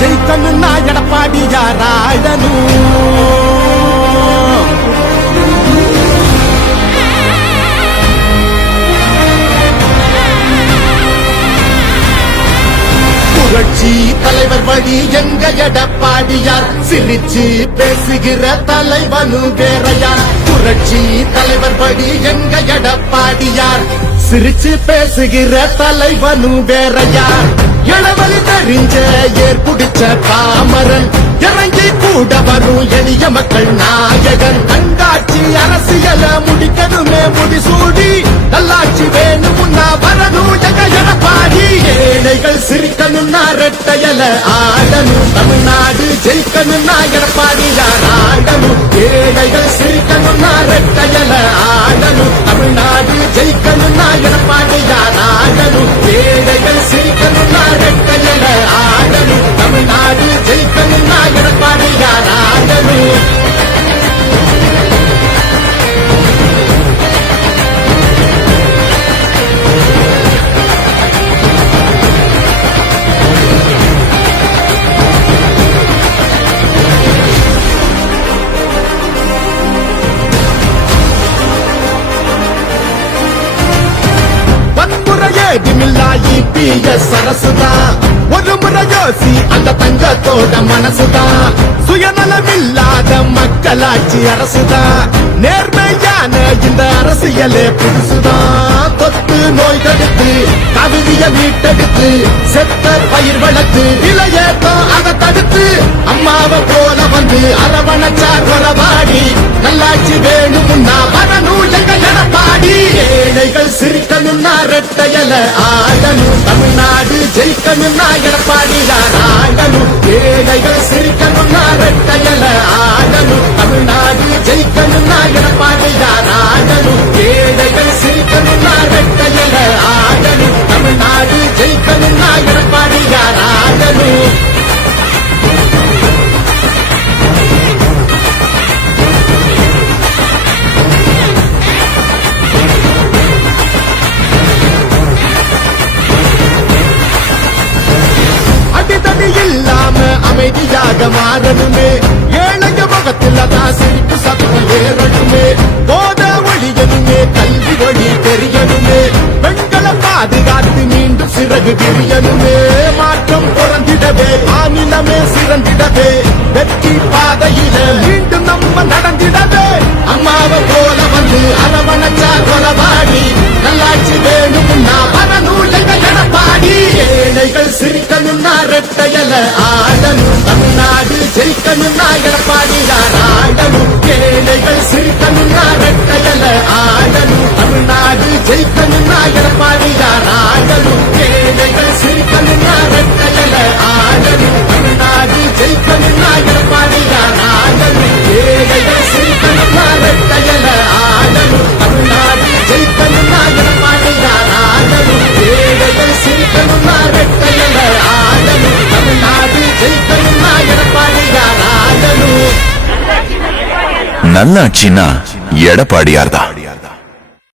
ஜெயிக்கணும்னா எடப்பாடியார் ஆடணும். புரட்சி தலைவர் வழி எங்க எடப்பாடியார், சிரிச்சு பேசுகிற தலைவனும் வேறையார். புரட்சி தலைவர் வழி எங்க எடப்பாடியார், சிரிச்சு பேசுகிற தலைவனும் வேறையார். இளவழி தெரிஞ்ச ஏற்புடிச்ச பாமரன், இறங்கி கூட வரும் எளிய மக்கள் நாயகன். கண்காட்சி அரசியல முடிக்கணுமே முடிசூடி, நல்லாட்சி வேணும்னா வரணும் எங்க எடப்பாடி. ஏழைகள் சிரிக்கணும்னா ரெட்டையல ஆடணும், தமிழ்நாடு ஜெயிக்கணும்னா எடப்பாடியார் ஆடணும். ஏழைகள் சிரிக்கணும்னா ரெட்டையல ஆடணும், தமிழ்நாடு ஜெயிக்கணும்னா எடப்பாடியார் ஆடணும். ஏழைகள் சிரிக்கணும்னா ரெட்டையல ஆடணும், தமிழ்நாடு ஜெயிக்கணும்னா எடப்பாடியார் ஆடணும். சரசுதான் ஒரு முறை யோசி, அந்த தங்கத்தோட மனசுதான். சுயநலமில்லாத மக்களாட்சி அரசுதான், நேர்மையான இந்த அரசியலே புதுசுதான். தொத்து நோய் தடுத்து, கவிதைய மீட்டெடுத்து, செத்த பயிர் வளர்த்து, இளையேற்றம் அதை தடுத்து, அம்மாவை போல வந்து அரவணைச்சார் கொலவாடி. நல்லாட்சி வேணும்னா வரணும் எங்க எடப்பாடி. ஏழைகள் சிரிக்கணும்னா ரெட்டையல ஆடணும், தமிழ்நாடு ஜெயிக்கணும்னா எடப்பாடியார் ஆடணும். ஏழைகள் சிரிக்கணும்னா ரெட்டையல ஆடணும், தமிழ்நாடு ஜெயிக்கணும்னா எடப்பாடியார் ஆடணும். ஏழைகள் சிரிக்கணும்னா ரெட்டையல ஆடணும், தமிழ்நாடு ஜெயிக்கணும்னா எடப்பாடியார் ஆடணும். இல்லாம அமைதியாக மாறணுமே, ஏழைய முகத்தில் தான் சிரிப்பு சத்தம் ஏறணுமே. போத ஒழியணுமே, கல்வி வழி தெரியணுமே, பெண்களை பாதுகாத்து மீண்டும் சிறகு விரியணுமே. மாற்றம் பிறந்திடவே, மாநிலமே சிறந்திடவே, வெற்றி பாதையில மீண்டும் நம்ம நடந்திடவே. அம்மாவை போல வந்து அரவணைச்சா கொலவாடி, நல்லாட்சி வேணும்னா வரணும் எங்க எடப்பாடி. ஏழைகள் சிரிக்கணும்னா ரெட்டையல ஆடணும், தமிழ்நாடு ஜெயிக்கணும்னா எடப்பாடியார் ஆடணும். ஏழைகள் சிரிக்கணும்னா ரெட்டையல ஆடணும், தமிழ்நாடு ஜெயிக்கணும்னா எடப்பாடியார் ஆடணும். ஏழைகள் சிரிக்கணும்னா ரெட்டையல ஆடணும், தமிழ்நாடு ஜெயிக்கணும்னா எடப்பாடியார் ஆடணும். ஏழைகள் சிரிக்கணும்னா ரெட்டையல ஆடணும், தமிழ்நாடு ஜெயிக்கணும்னா எடப்பாடியார் ஆடணும். ஏழைகள் சிரிக்கணும்னா ரெட்டையல ஆடணும், தமிழ்நாடு ஜெயிக்கணும்னா எடப்பாடியார் ஆடணும். நல்லாட்சினா எடப்பாடியார் தான்.